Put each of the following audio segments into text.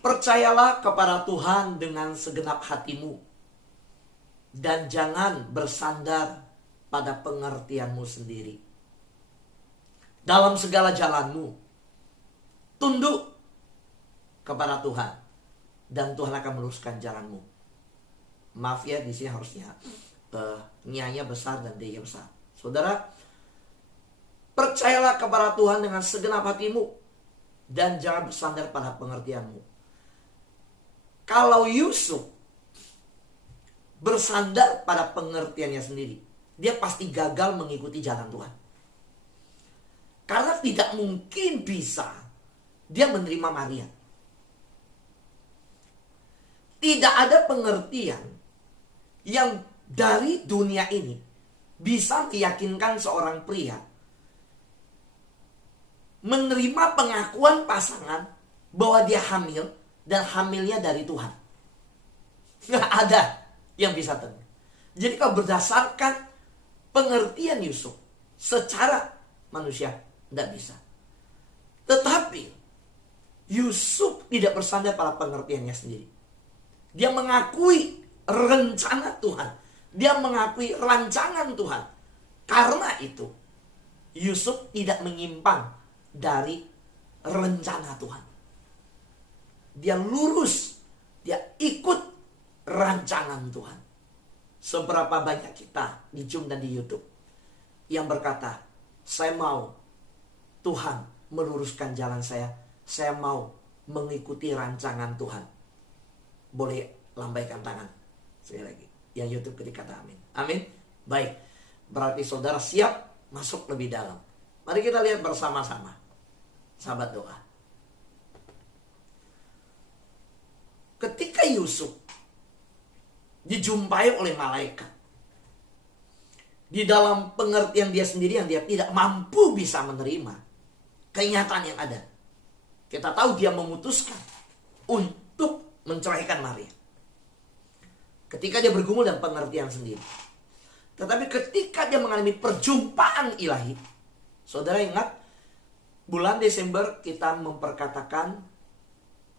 Percayalah kepada Tuhan dengan segenap hatimu, dan jangan bersandar pada pengertianmu sendiri. Dalam segala jalanmu, tunduk kepada Tuhan, dan Tuhan akan meluruskan jalanmu. Maaf ya, di sini harusnya nya besar dan d-nya besar. Saudara, percayalah kepada Tuhan dengan segenap hatimu, dan jangan bersandar pada pengertianmu. Kalau Yusuf bersandar pada pengertiannya sendiri, dia pasti gagal mengikuti jalan Tuhan. Karena tidak mungkin bisa dia menerima Maria. Tidak ada pengertian yang dari dunia ini bisa meyakinkan seorang pria menerima pengakuan pasangan bahwa dia hamil, dan hamilnya dari Tuhan. Nggak ada yang bisa tentu. Jadi kalau berdasarkan pengertian Yusuf secara manusia, tidak bisa. Tetapi Yusuf tidak bersandar pada pengertiannya sendiri. Dia mengakui rencana Tuhan. Dia mengakui rancangan Tuhan. Karena itu Yusuf tidak menyimpang dari rencana Tuhan. Dia lurus, dia ikut rancangan Tuhan. Seberapa banyak kita di Zoom dan di YouTube yang berkata, saya mau Tuhan meluruskan jalan saya mau mengikuti rancangan Tuhan. Boleh lambaikan tangan sekali lagi. Yang YouTube ketika kata amin. Amin. Baik, berarti saudara siap masuk lebih dalam. Mari kita lihat bersama-sama. Sahabat doa. Ketika Yusuf dijumpai oleh malaikat, di dalam pengertian dia sendiri yang dia tidak mampu bisa menerima kenyataan yang ada, kita tahu dia memutuskan untuk menceraikan Maria. Ketika dia bergumul dan pengertian sendiri. Tetapi ketika dia mengalami perjumpaan ilahi, saudara ingat, bulan Desember kita memperkatakan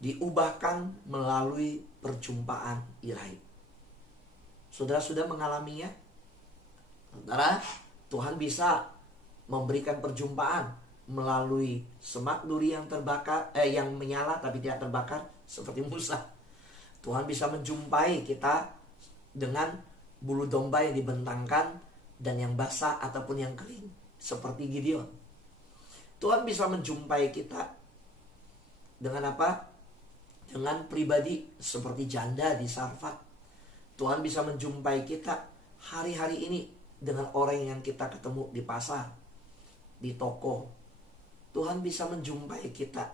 diubahkan melalui perjumpaan ilahi. Saudara sudah mengalaminya? Saudara, Tuhan bisa memberikan perjumpaan melalui semak duri yang terbakar, yang menyala tapi tidak terbakar seperti Musa. Tuhan bisa menjumpai kita dengan bulu domba yang dibentangkan dan yang basah ataupun yang kering seperti Gideon. Tuhan bisa menjumpai kita dengan apa? Dengan pribadi seperti janda di Sarfat. Tuhan bisa menjumpai kita hari-hari ini dengan orang yang kita ketemu di pasar, di toko. Tuhan bisa menjumpai kita.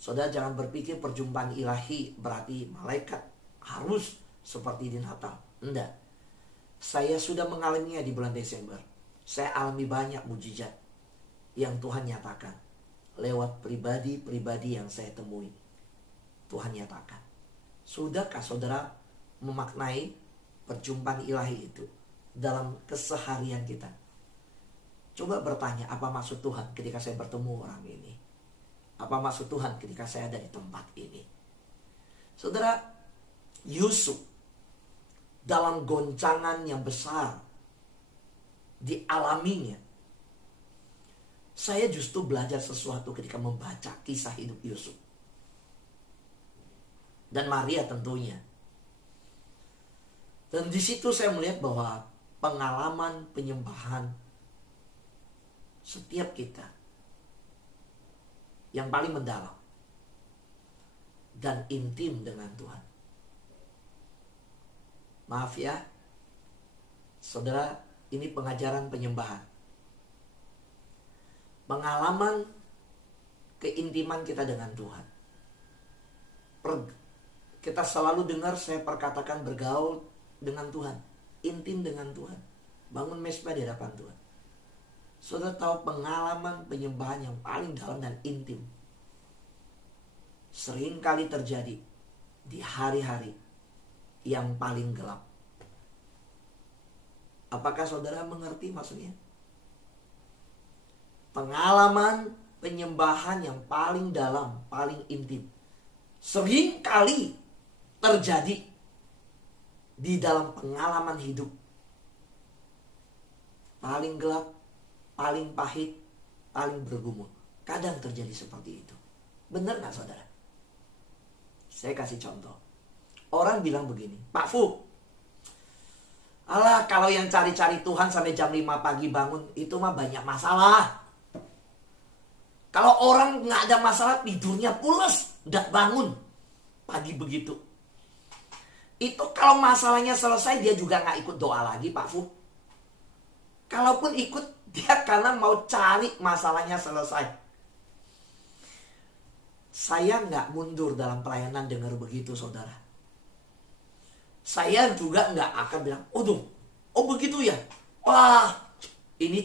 Saudara jangan berpikir perjumpaan ilahi berarti malaikat harus seperti di Natal. Enggak. Saya sudah mengalaminya di bulan Desember. Saya alami banyak mujizat yang Tuhan nyatakan lewat pribadi-pribadi yang saya temui. Tuhan nyatakan. Sudahkah saudara memaknai perjumpaan ilahi itu dalam keseharian kita? Coba bertanya, apa maksud Tuhan ketika saya bertemu orang ini? Apa maksud Tuhan ketika saya ada di tempat ini? Saudara, Yusuf dalam goncangan yang besar dialaminya. Saya justru belajar sesuatu ketika membaca kisah hidup Yusuf. Dan Maria tentunya. Dan di situ saya melihat bahwa pengalaman penyembahan setiap kita yang paling mendalam dan intim dengan Tuhan. Maaf ya, saudara, ini pengajaran penyembahan. Pengalaman keintiman kita dengan Tuhan. Kita selalu dengar saya perkatakan bergaul dengan Tuhan, intim dengan Tuhan, bangun mesbah di hadapan Tuhan. Saudara tahu pengalaman penyembahan yang paling dalam dan intim sering kali terjadi di hari-hari yang paling gelap. Apakah saudara mengerti maksudnya? Pengalaman penyembahan yang paling dalam, paling intim sering kali terjadi di dalam pengalaman hidup. Paling gelap, paling pahit, paling bergumul. Kadang terjadi seperti itu. Benar gak saudara? Saya kasih contoh. Orang bilang begini, Pak Fu, alah kalau yang cari-cari Tuhan sampai jam 5 pagi bangun, itu mah banyak masalah. Kalau orang gak ada masalah, tidurnya pulas, udah bangun pagi begitu. Itu kalau masalahnya selesai, dia juga gak ikut doa lagi Pak Fu. Kalaupun ikut, dia karena mau cari masalahnya selesai. Saya nggak mundur dalam pelayanan dengar begitu saudara. Saya juga nggak akan bilang, oh begitu ya. Wah, ini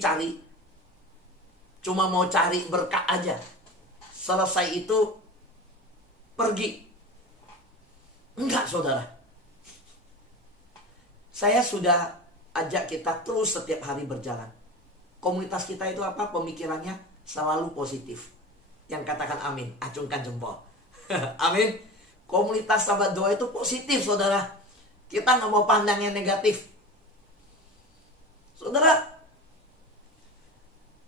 cuma mau cari berkat aja. Selesai itu pergi. Enggak saudara. Saya sudah ajak kita terus setiap hari berjalan. Komunitas kita itu apa? Pemikirannya selalu positif. Yang katakan amin, acungkan jempol. Amin. Komunitas sahabat doa itu positif saudara. Kita nggak mau pandang yang negatif. Saudara,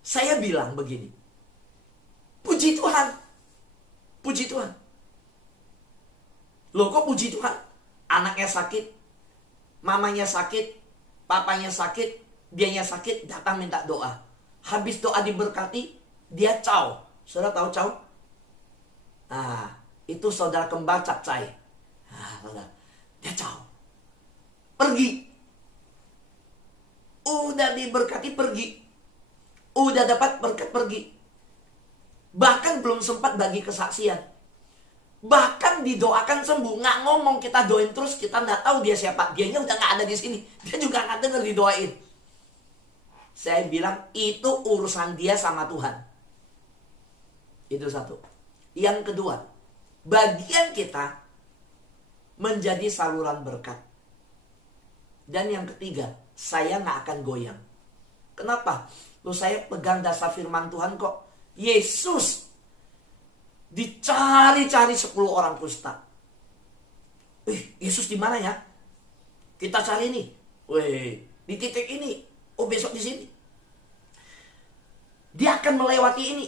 saya bilang begini. Puji Tuhan. Puji Tuhan. Loh kok puji Tuhan? Anaknya sakit, mamanya sakit, papanya sakit, dianya sakit, datang minta doa. Habis doa diberkati, dia caw. Saudara tahu caw? Nah, itu saudara kembar capcay. Nah, saudara, dia caw. Pergi. Udah diberkati pergi. Udah dapat berkat pergi. Bahkan belum sempat bagi kesaksian. Bahkan didoakan sembuh. Nggak ngomong, kita doain terus, kita nggak tahu dia siapa. Dianya udah nggak ada di sini. Dia juga nggak dengar didoain. Saya bilang itu urusan dia sama Tuhan. Itu satu. Yang kedua, bagian kita menjadi saluran berkat. Dan yang ketiga, saya nggak akan goyang. Kenapa? Loh, saya pegang dasar firman Tuhan kok. Yesus dicari-cari 10 orang kusta. Yesus di mana ya? Kita cari nih. Di titik ini. Oh, besok di sini. Dia akan melewati ini.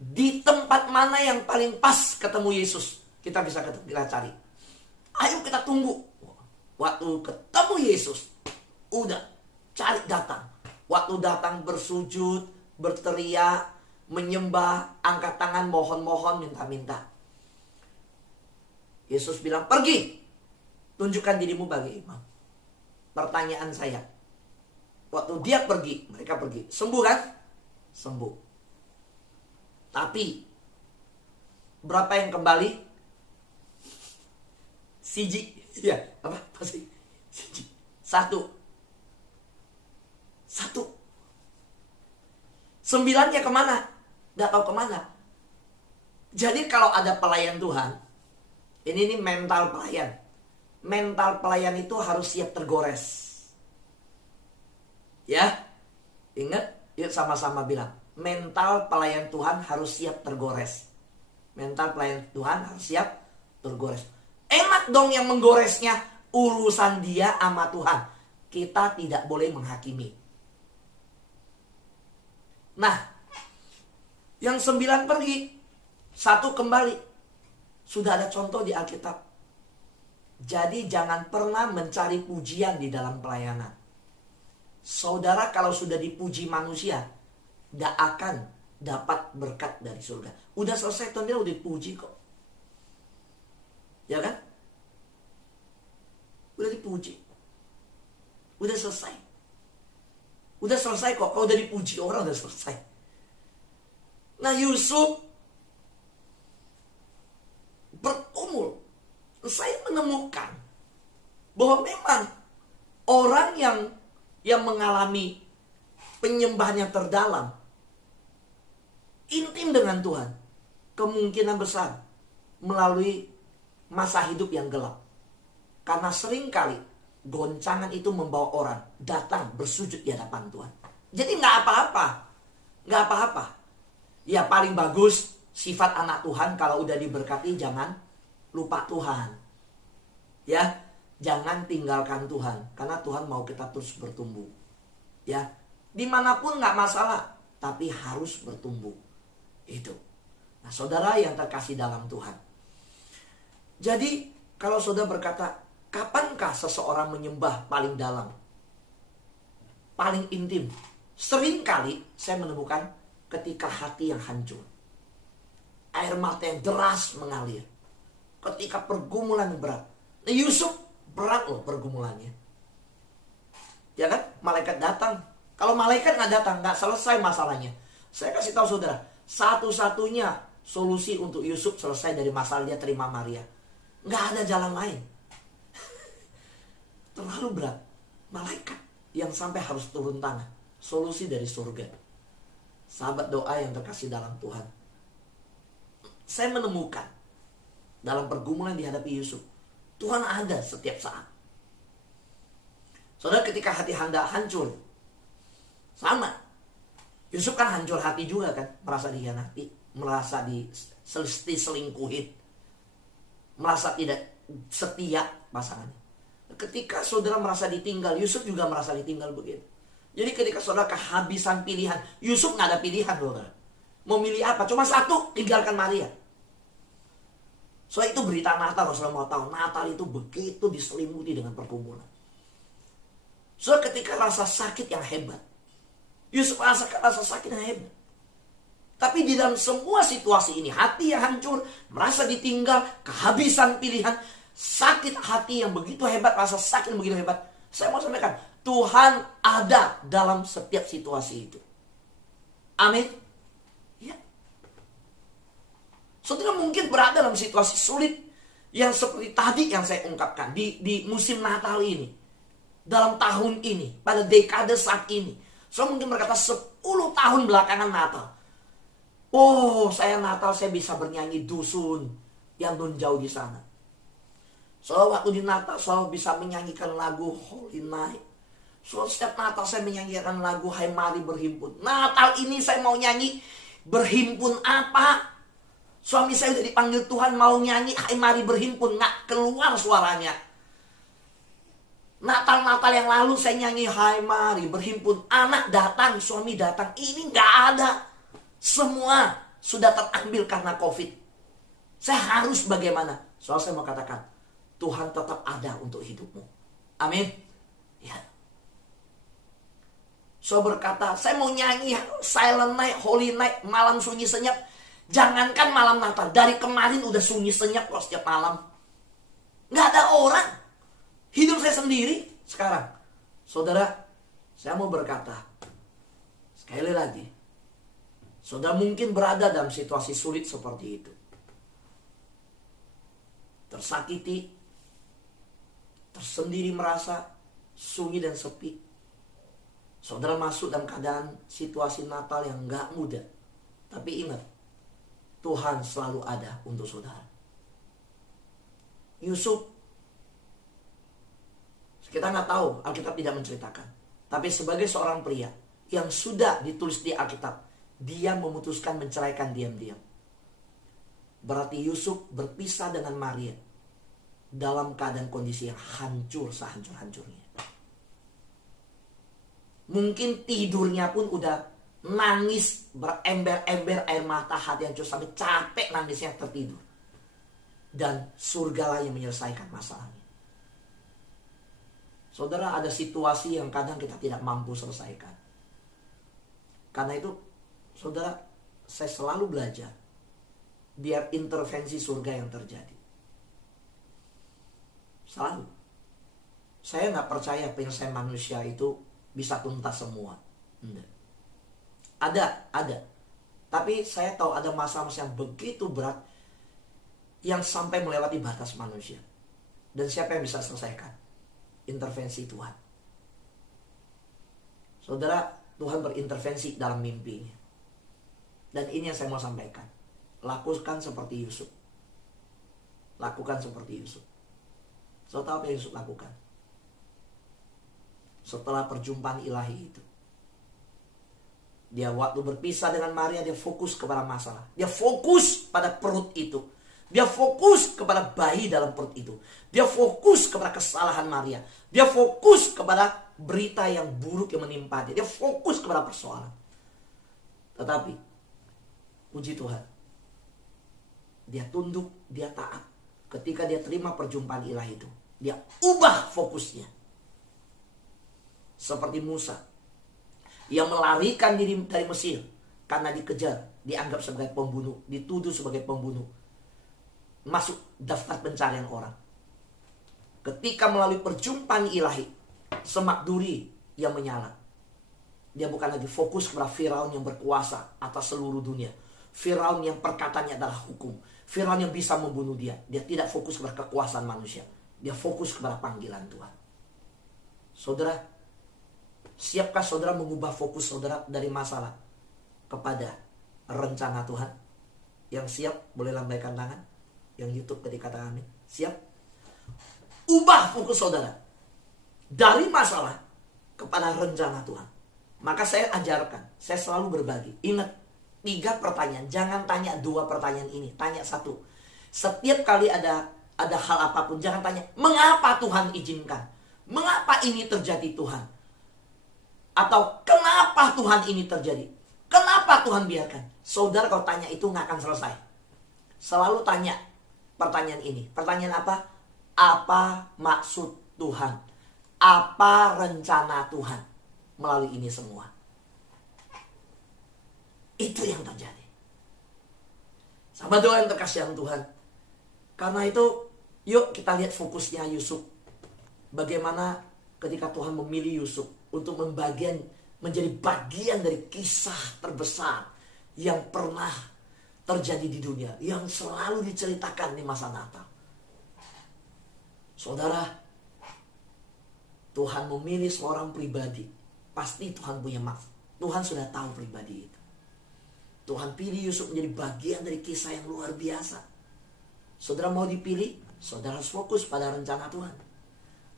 Di tempat mana yang paling pas ketemu Yesus, kita bisa ketemu, kita cari. Ayo kita tunggu. Waktu ketemu Yesus, udah cari datang. Waktu datang bersujud, berteriak, menyembah, angkat tangan, mohon-mohon, minta-minta. Yesus bilang, pergi. Tunjukkan dirimu bagi imam. Pertanyaan saya, waktu dia pergi, mereka pergi. Sembuh kan? Sembuh. Tapi berapa yang kembali? Siji. Ya, apa sih? Siji. Satu. 9-nya kemana? Nggak tahu kemana. Jadi kalau ada pelayan Tuhan, ini mental pelayan. Mental pelayan itu harus siap tergores. Ya, ingat? Yuk sama-sama bilang. Mental pelayan Tuhan harus siap tergores. Mental pelayan Tuhan harus siap tergores. Enak dong yang menggoresnya. Urusan dia sama Tuhan. Kita tidak boleh menghakimi. Nah, yang 9 pergi, 1 kembali. Sudah ada contoh di Alkitab. Jadi jangan pernah mencari pujian di dalam pelayanan. Saudara kalau sudah dipuji manusia, gak akan dapat berkat dari surga. Udah selesai Tuhan, dia udah dipuji kok. Ya kan? Udah dipuji. Udah selesai. Udah selesai kok. Kalau udah dipuji orang udah selesai. Nah, Yusuf berumur. Saya menemukan bahwa memang orang yang mengalami penyembahan yang terdalam, intim dengan Tuhan, kemungkinan besar melalui masa hidup yang gelap. Karena seringkali goncangan itu membawa orang datang bersujud di hadapan Tuhan. Jadi nggak apa-apa. Ya paling bagus sifat anak Tuhan kalau udah diberkati jangan lupa Tuhan. Ya, jangan tinggalkan Tuhan, karena Tuhan mau kita terus bertumbuh. Ya, dimanapun nggak masalah, tapi harus bertumbuh. Itu. Nah, saudara yang terkasih dalam Tuhan. Jadi, kalau saudara berkata, kapankah seseorang menyembah paling dalam? Paling intim? Seringkali saya menemukan ketika hati yang hancur. Air mata yang deras mengalir. Ketika pergumulan berat. Nah, Yusuf berat loh pergumulannya. Ya kan? Malaikat datang. Kalau malaikat nggak datang, nggak selesai masalahnya. Saya kasih tahu saudara, satu-satunya solusi untuk Yusuf selesai dari masalah dia terima Maria. Nggak ada jalan lain. Terlalu berat. Malaikat yang sampai harus turun tangan. Solusi dari surga. Sahabat doa yang terkasih dalam Tuhan. Saya menemukan dalam pergumulan dihadapi Yusuf, Tuhan ada setiap saat. Saudara, ketika hati Anda hancur, sama. Yusuf kan hancur hati juga kan, merasa dikhianati, merasa diselingkuhin, merasa tidak setia pasangannya. Ketika saudara merasa ditinggal, Yusuf juga merasa ditinggal begitu. Jadi ketika saudara kehabisan pilihan, Yusuf nggak ada pilihan, saudara. Mau milih apa? Cuma satu, tinggalkan Maria. Soalnya itu berita Natal, kalau saudara mau tahu, Natal itu begitu diselimuti dengan pergumulan. Soalnya ketika rasa sakit yang hebat, Yusuf rasakan rasa sakit yang hebat. Tapi di dalam semua situasi ini, hati yang hancur, merasa ditinggal, kehabisan pilihan, sakit hati yang begitu hebat, rasa sakit yang begitu hebat. Saya mau sampaikan, Tuhan ada dalam setiap situasi itu. Amin. Ya. Saudara mungkin berada dalam situasi sulit yang seperti tadi yang saya ungkapkan di musim Natal ini, dalam tahun ini, pada dekade saat ini. Saya mungkin berkata 10 tahun belakangan Natal. Oh, saya Natal saya bisa bernyanyi dusun yang nun jauh di sana. Soal waktu di Natal saya bisa menyanyikan lagu Holy Night. Soal setiap Natal saya menyanyikan lagu Hai Mari Berhimpun. Natal ini saya mau nyanyi berhimpun apa? Suami saya udah dipanggil Tuhan mau nyanyi Hai Mari Berhimpun, nggak keluar suaranya. Natal-Natal yang lalu saya nyanyi Hai Mari Berhimpun, anak datang, suami datang, ini nggak ada. Semua sudah terambil karena COVID. Saya harus bagaimana? Soal saya mau katakan, Tuhan tetap ada untuk hidupmu. Amin. Ya. So berkata, saya mau nyanyi Silent Night, Holy Night, malam sunyi senyap. Jangankan malam Natal, dari kemarin udah sunyi senyap kok setiap malam. Nggak ada orang. Hidup saya sendiri sekarang. Saudara, saya mau berkata, sekali lagi, saudara mungkin berada dalam situasi sulit seperti itu. Tersakiti, tersendiri merasa, sunyi dan sepi. Saudara masuk dalam keadaan situasi Natal yang gak mudah. Tapi ingat, Tuhan selalu ada untuk saudara. Yusuf, kita nggak tahu, Alkitab tidak menceritakan. Tapi sebagai seorang pria yang sudah ditulis di Alkitab, dia memutuskan menceraikan diam-diam. Berarti Yusuf berpisah dengan Maria dalam keadaan kondisi yang hancur sehancur-hancurnya. Mungkin tidurnya pun udah nangis berember-ember air mata, hati hancur sampai capek nangisnya tertidur. Dan surgalah yang menyelesaikan masalahnya. Saudara, ada situasi yang kadang kita tidak mampu selesaikan. Karena itu, saudara, saya selalu belajar biar intervensi surga yang terjadi. Selalu. Saya nggak percaya penyelesaian manusia itu bisa tuntas semua. Enggak. Ada. Tapi saya tahu ada masa-masa yang begitu berat yang sampai melewati batas manusia. Dan siapa yang bisa selesaikan? Intervensi Tuhan. Saudara, Tuhan berintervensi dalam mimpinya. Dan ini yang saya mau sampaikan. Lakukan seperti Yusuf. Lakukan seperti Yusuf. Saudara, tahu apa yang Yusuf lakukan? Setelah perjumpaan ilahi itu, Dia waktu berpisah dengan Maria, dia fokus kepada masalah. Dia fokus pada perut itu. Dia fokus kepada bayi dalam perut itu. Dia fokus kepada kesalahan Maria. Dia fokus kepada berita yang buruk yang menimpa dia. Dia fokus kepada persoalan. Tetapi, puji Tuhan, dia tunduk, dia taat. Ketika dia terima perjumpaan ilahi itu, dia ubah fokusnya. Seperti Musa yang melarikan diri dari Mesir karena dikejar, dianggap sebagai pembunuh, dituduh sebagai pembunuh, masuk daftar pencarian orang. Ketika melalui perjumpaan ilahi, semak duri yang menyala. Dia bukan lagi fokus kepada Firaun yang berkuasa atas seluruh dunia. Firaun yang perkataannya adalah hukum. Firaun yang bisa membunuh dia. Dia tidak fokus kepada kekuasaan manusia. Dia fokus kepada panggilan Tuhan. Saudara, siapkah saudara mengubah fokus saudara dari masalah kepada rencana Tuhan? Yang siap boleh lambaikan tangan. Yang YouTube ketika katakan amin. Siap? Ubah fokus saudara dari masalah kepada rencana Tuhan. Maka saya ajarkan, saya selalu berbagi. Ingat, 3 pertanyaan. Jangan tanya 2 pertanyaan ini, tanya 1. Setiap kali ada hal apapun, jangan tanya, mengapa Tuhan izinkan? Mengapa ini terjadi Tuhan? Atau kenapa Tuhan ini terjadi? Kenapa Tuhan biarkan? Saudara kalau tanya itu nggak akan selesai. Selalu tanya pertanyaan ini. Pertanyaan apa? Apa maksud Tuhan? Apa rencana Tuhan melalui ini semua? Itu yang terjadi. Sahabat doa yang terkasih yang Tuhan. Karena itu, yuk kita lihat fokusnya Yusuf. Bagaimana ketika Tuhan memilih Yusuf untuk menjadi bagian dari kisah terbesar yang pernah terjadi di dunia, yang selalu diceritakan di masa Natal. Saudara, Tuhan memilih seorang pribadi. Pasti Tuhan punya maksud. Tuhan sudah tahu pribadi itu. Tuhan pilih Yusuf menjadi bagian dari kisah yang luar biasa. Saudara mau dipilih, saudara harus fokus pada rencana Tuhan.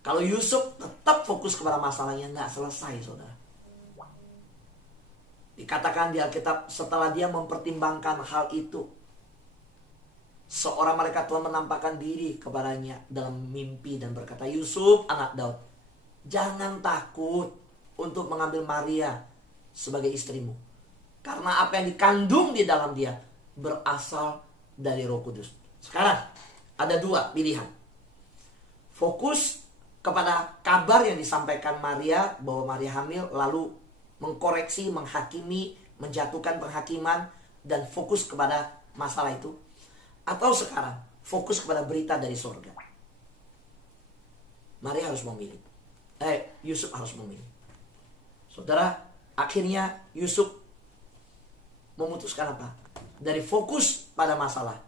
Kalau Yusuf tetap fokus kepada masalahnya, nggak selesai, saudara. Dikatakan di Alkitab, setelah dia mempertimbangkan hal itu, seorang malaikat Tuhan menampakkan diri kepadanya dalam mimpi dan berkata, Yusuf, anak Daud, jangan takut untuk mengambil Maria sebagai istrimu. Karena apa yang dikandung di dalam dia berasal dari Roh Kudus. Sekarang ada 2 pilihan. Fokus kepada kabar yang disampaikan Maria bahwa Maria hamil, lalu mengkoreksi, menghakimi, menjatuhkan penghakiman dan fokus kepada masalah itu. Atau sekarang fokus kepada berita dari surga. Maria harus memilih. Yusuf harus memilih. Saudara, akhirnya Yusuf memutuskan apa? Dari fokus pada masalah,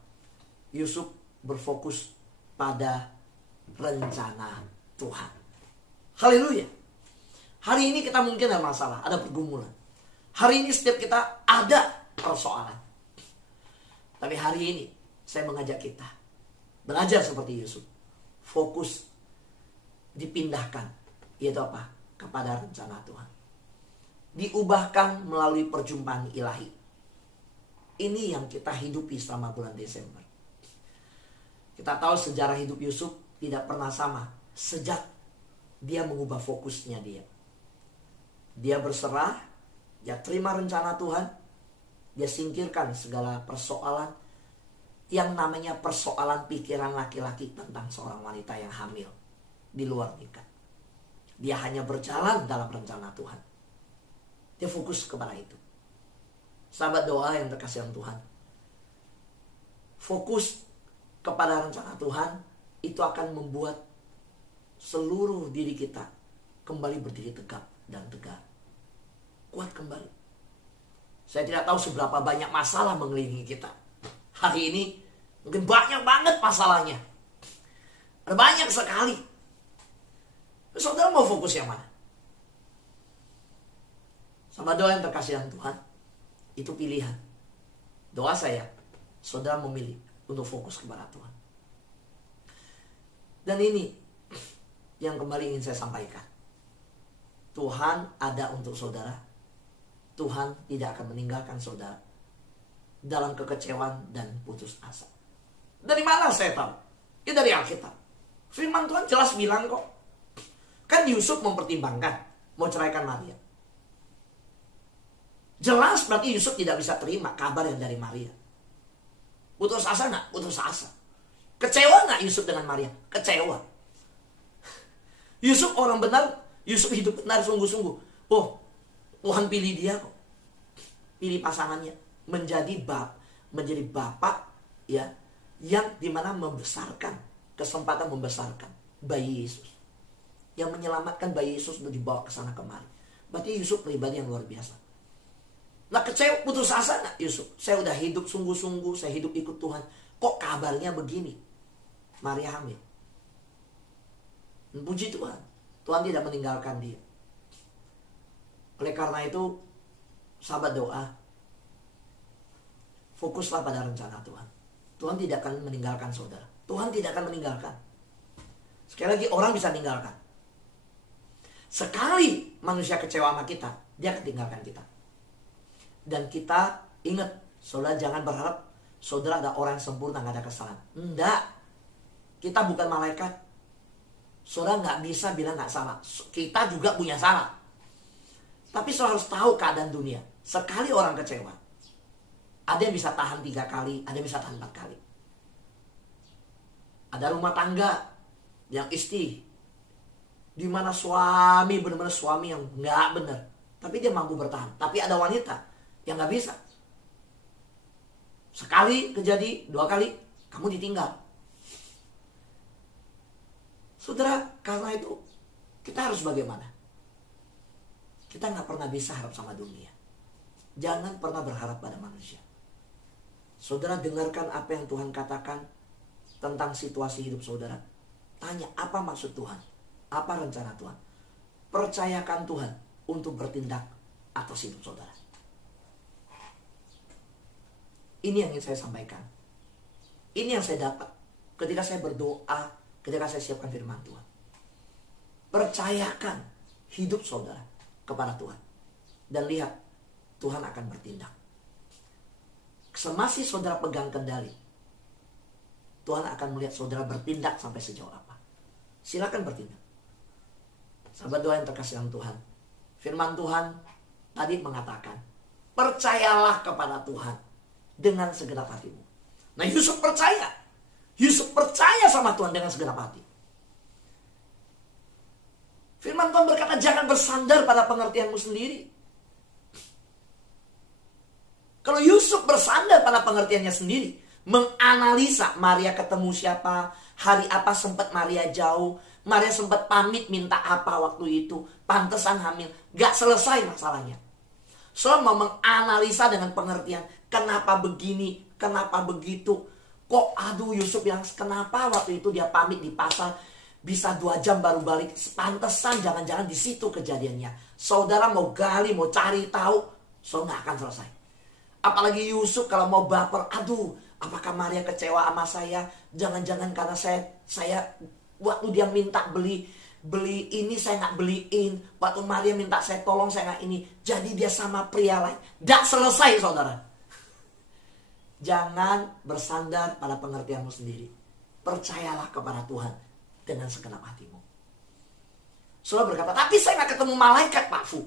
Yusuf berfokus pada rencana Tuhan. Haleluya. Hari ini kita mungkin ada masalah, ada pergumulan. Hari ini setiap kita ada persoalan. Tapi hari ini saya mengajak kita belajar seperti Yusuf. Fokus dipindahkan, yaitu apa? Kepada rencana Tuhan. Diubahkan melalui perjumpaan ilahi. Ini yang kita hidupi selama bulan Desember. Kita tahu sejarah hidup Yusuf tidak pernah sama sejak dia mengubah fokusnya dia. Dia berserah, dia terima rencana Tuhan, dia singkirkan segala persoalan yang namanya persoalan pikiran laki-laki tentang seorang wanita yang hamil di luar nikah. Dia hanya berjalan dalam rencana Tuhan. Dia fokus kepada itu. Sahabat doa yang terkasih dalam Tuhan, fokus kepada rencana Tuhan itu akan membuat seluruh diri kita kembali berdiri tegak dan tegar, kuat kembali. Saya tidak tahu seberapa banyak masalah mengelilingi kita hari ini. Mungkin banyak banget masalahnya, ada banyak sekali. Saudara mau fokus yang mana? Sama doa yang terkasih dalam Tuhan, itu pilihan. Doa saya, saudara memilih untuk fokus kepada Tuhan. Dan ini yang kembali ingin saya sampaikan. Tuhan ada untuk saudara. Tuhan tidak akan meninggalkan saudara dalam kekecewaan dan putus asa. Dari mana saya tahu? Ya dari Alkitab. Firman Tuhan jelas bilang kok. Kan Yusuf mempertimbangkan mau ceraikan Maria. Jelas berarti Yusuf tidak bisa terima kabar yang dari Maria. Putus asa nggak? Putus asa. Kecewa nggak Yusuf dengan Maria? Kecewa. Yusuf orang benar, Yusuf hidup benar sungguh-sungguh. Oh, Tuhan pilih dia kok. Pilih pasangannya menjadi bapak ya, yang dimana membesarkan, kesempatan membesarkan bayi Yesus. Yang menyelamatkan bayi Yesus untuk dibawa ke sana kemari. Berarti Yusuf pribadi yang luar biasa. Nah, kecewa, putus asa nggak Yusuf? Saya udah hidup sungguh-sungguh, saya hidup ikut Tuhan. Kok kabarnya begini? Maria hamil. Puji Tuhan, Tuhan tidak meninggalkan dia. Oleh karena itu, sahabat doa, fokuslah pada rencana Tuhan. Tuhan tidak akan meninggalkan saudara. Tuhan tidak akan meninggalkan. Sekali lagi, orang bisa meninggalkan. Sekali manusia kecewa sama kita, dia akan tinggalkan kita. Dan kita ingat, saudara jangan berharap saudara ada orang yang sempurna, gak ada kesalahan. Enggak. Kita bukan malaikat. Saudara nggak bisa bilang nggak salah. Kita juga punya salah. Tapi saudara harus tahu keadaan dunia. Sekali orang kecewa, ada yang bisa tahan 3 kali, ada yang bisa tahan 4 kali. Ada rumah tangga yang istri, di mana suami benar-benar suami yang nggak benar, tapi dia mampu bertahan. Tapi ada wanita yang nggak bisa. Sekali kejadi, 2 kali, kamu ditinggal. Saudara, karena itu kita harus bagaimana? Kita nggak pernah bisa harap sama dunia. Jangan pernah berharap pada manusia. Saudara, dengarkan apa yang Tuhan katakan tentang situasi hidup saudara. Tanya, apa maksud Tuhan? Apa rencana Tuhan? Percayakan Tuhan untuk bertindak atas hidup saudara. Ini yang ingin saya sampaikan. Ini yang saya dapat ketika saya berdoa, ketika saya siapkan firman Tuhan. Percayakan hidup saudara kepada Tuhan. Dan lihat, Tuhan akan bertindak. Semasih saudara pegang kendali, Tuhan akan melihat saudara bertindak sampai sejauh apa. Silakan bertindak. Sahabat doa yang terkasih dalam Tuhan, firman Tuhan tadi mengatakan, percayalah kepada Tuhan dengan segenap hatimu. Nah, Yusuf percaya. Yusuf percaya sama Tuhan dengan segenap hati. Firman Tuhan berkata, jangan bersandar pada pengertianmu sendiri. Kalau Yusuf bersandar pada pengertiannya sendiri, menganalisa Maria ketemu siapa, hari apa sempat Maria jauh, Maria sempat pamit minta apa waktu itu, pantesan hamil, gak selesai masalahnya. So mau menganalisa dengan pengertian, kenapa begini, kenapa begitu. Kok aduh Yusuf bilang kenapa waktu itu dia pamit di pasar bisa 2 jam baru balik. Pantesan jangan-jangan di situ kejadiannya. Saudara mau gali, mau cari tahu, so nggak akan selesai. Apalagi Yusuf kalau mau baper, aduh apakah Maria kecewa sama saya? Jangan-jangan karena saya waktu dia minta beli ini saya nggak beliin. Waktu Maria minta saya tolong saya nggak ini. Jadi dia sama pria lain. Nggak selesai saudara. Jangan bersandar pada pengertianmu sendiri. Percayalah kepada Tuhan dengan segenap hatimu. Saudara berkata, tapi saya gak ketemu malaikat Pak Fu.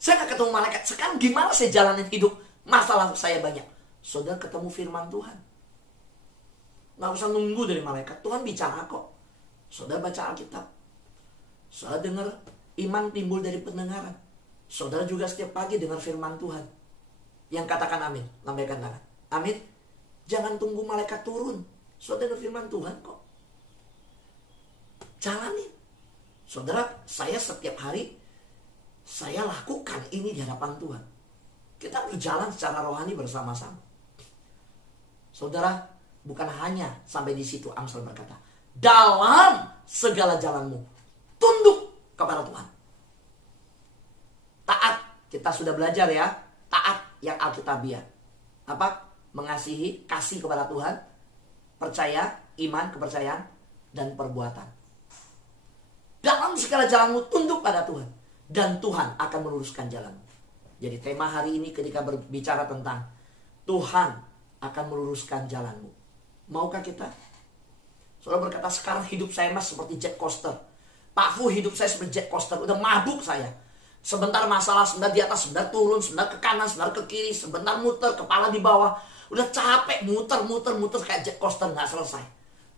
Saya gak ketemu malaikat. Sekarang gimana saya jalanin hidup? Masalah saya banyak. Saudara ketemu firman Tuhan. Gak usah nunggu dari malaikat. Tuhan bicara kok. Saudara baca Alkitab. Saudara dengar, iman timbul dari pendengaran. Saudara juga setiap pagi dengar firman Tuhan. Yang katakan amin, lambaikan tangan. Amin. Jangan tunggu malaikat turun. Saudara firman Tuhan kok. Jalani. Saudara, saya setiap hari saya lakukan ini di hadapan Tuhan. Kita berjalan secara rohani bersama-sama. Saudara, bukan hanya sampai di situ Amsal berkata, dalam segala jalanmu tunduk kepada Tuhan. Taat, kita sudah belajar ya. Taat yang alkitabiah. Apa? Mengasihi, kasih kepada Tuhan, percaya, iman, kepercayaan, dan perbuatan. Dalam segala jalanmu tunduk pada Tuhan, dan Tuhan akan meluruskan jalanmu. Jadi tema hari ini ketika berbicara tentang Tuhan akan meluruskan jalanmu. Maukah kita? Saudara berkata, sekarang hidup saya mas seperti jet coaster. Pak Fu, hidup saya seperti jet coaster. Udah mabuk saya. Sebentar masalah, sebentar di atas, sebentar turun, sebentar ke kanan, sebentar ke kiri, sebentar muter, kepala di bawah. Udah capek, muter kayak jet coaster, gak selesai.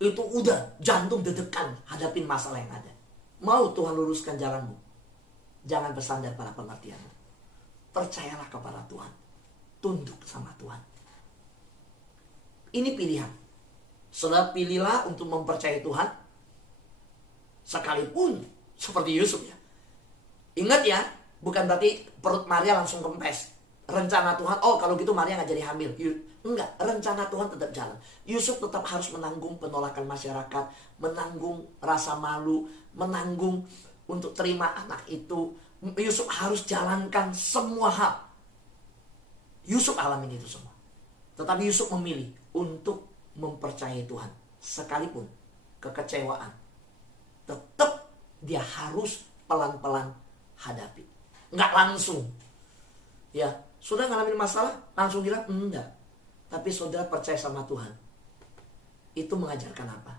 Itu udah jantung deg-degan hadapin masalah yang ada. Mau Tuhan luruskan jalanmu? Jangan bersandar pada pengertianmu. Percayalah kepada Tuhan. Tunduk sama Tuhan. Ini pilihan. Saudara pilihlah untuk mempercayai Tuhan. Sekalipun seperti Yusuf ya. Ingat ya, bukan berarti perut Maria langsung kempes. Rencana Tuhan, oh kalau gitu Maria gak jadi hamil. Enggak, rencana Tuhan tetap jalan. Yusuf tetap harus menanggung penolakan masyarakat, menanggung rasa malu, menanggung untuk terima anak itu. Yusuf harus jalankan semua hal. Yusuf alamin itu semua. Tetapi Yusuf memilih untuk mempercayai Tuhan. Sekalipun kekecewaan, tetap dia harus pelan-pelan hadapi. Enggak langsung. Ya, sudah ngalamin masalah, langsung bilang enggak. Tapi saudara percaya sama Tuhan. Itu mengajarkan apa?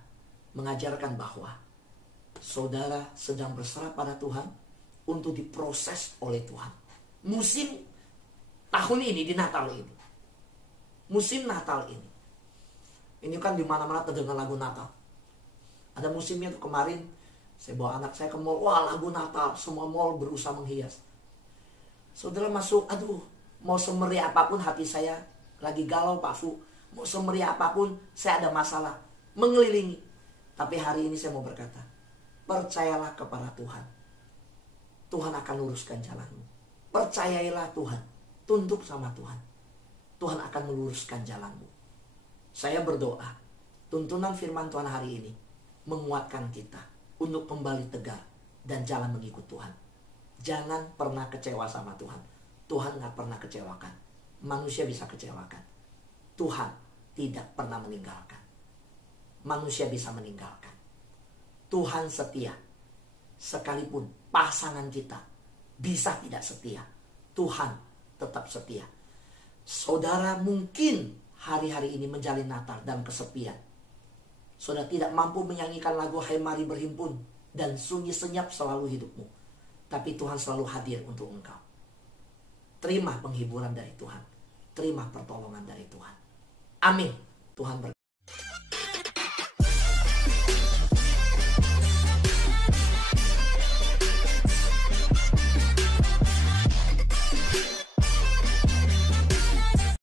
Mengajarkan bahwa saudara sedang berserah pada Tuhan untuk diproses oleh Tuhan. Musim tahun ini di Natal ini. Musim Natal ini. Ini kan di mana-mana terdengar lagu Natal. Ada musimnya tuh kemarin saya bawa anak saya ke mall, wah lagu Natal, semua mall berusaha menghias. Saudara masuk, aduh, mau semeriah apapun hati saya lagi galau Pak Fu, mau semeriah apapun saya ada masalah mengelilingi. Tapi hari ini saya mau berkata, percayalah kepada Tuhan. Tuhan akan luruskan jalanmu. Percayailah Tuhan. Tunduk sama Tuhan. Tuhan akan meluruskan jalanmu. Saya berdoa, tuntunan firman Tuhan hari ini menguatkan kita untuk kembali tegar dan jalan mengikut Tuhan. Jangan pernah kecewa sama Tuhan. Tuhan gak pernah kecewakan. Manusia bisa kecewakan. Tuhan tidak pernah meninggalkan. Manusia bisa meninggalkan. Tuhan setia. Sekalipun pasangan kita bisa tidak setia, Tuhan tetap setia. Saudara mungkin hari-hari ini menjalin Natal dan kesepian. Saudara tidak mampu menyanyikan lagu Hai Mari Berhimpun dan sunyi senyap selalu hidupmu. Tapi Tuhan selalu hadir untuk engkau. Terima penghiburan dari Tuhan. Terima pertolongan dari Tuhan. Amin. Tuhan berkati.